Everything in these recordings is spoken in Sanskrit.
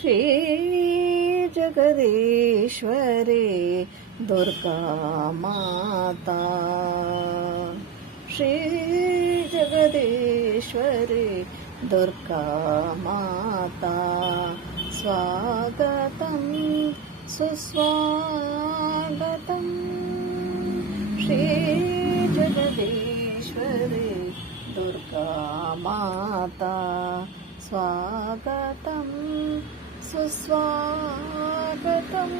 श्री जगदीश्वरी दुर्गा माता, श्री जगदीश्वरी दुर्गा माता, स्वागतं सुस्वागतं। श्री जगदीश्वरी दुर्गा माता, स्वागतं सुस्वागतम्।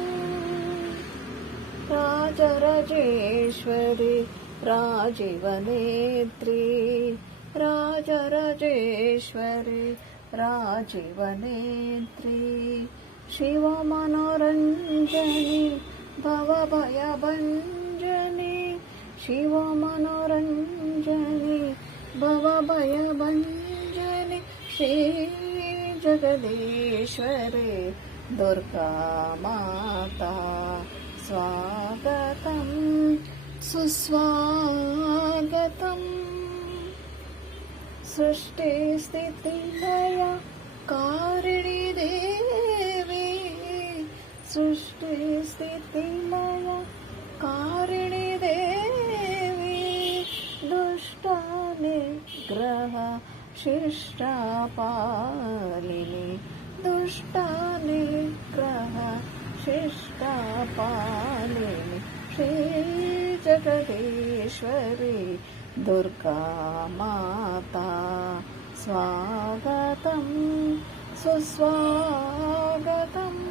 राजराजेश्वरी राजीवनेत्री, राजराजेश्वरी राजीवनेत्री, शिवमनोरञ्जनी भवभयभञ्जनी, शिवमनोरञ्जनी भवभयभञ्जनी, श्री जगदीश्वरी दुर्गा माता, स्वागतं सुस्वागतम्। सृष्टिस्थितिलय कारिणी देवी, सृष्टिस्थितिलय कारिणी देवी, दुष्टनिग्रह शिष्टपालिनी, दुष्टनिग्रह शिष्टपालिनी, श्री जगदीश्वरी दुर्गा माता, स्वागतं सुस्वागतम्।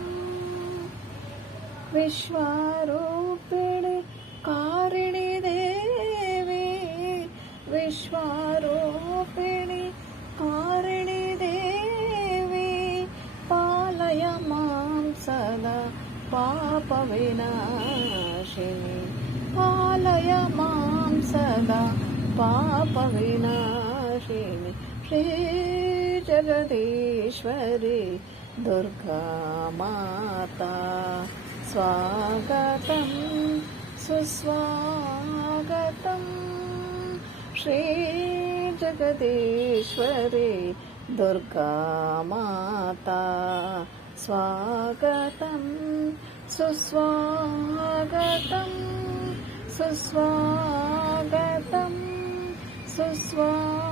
विश्वरूपिणी कारिणी देवी, विश्वरूपिणी कारिणी देवी, पालय मां सदा पापविनाशिनी, पालय मां सदा पापविनाशिनी, श्री जगदीश्वरी दुर्गा माता, स्वागतं सुस्वागतम्। श्री जगदीश्वरी दुर्गा माता, स्वागतं सुस्वागतं, सुस्वागतं, सुस्वागतम्।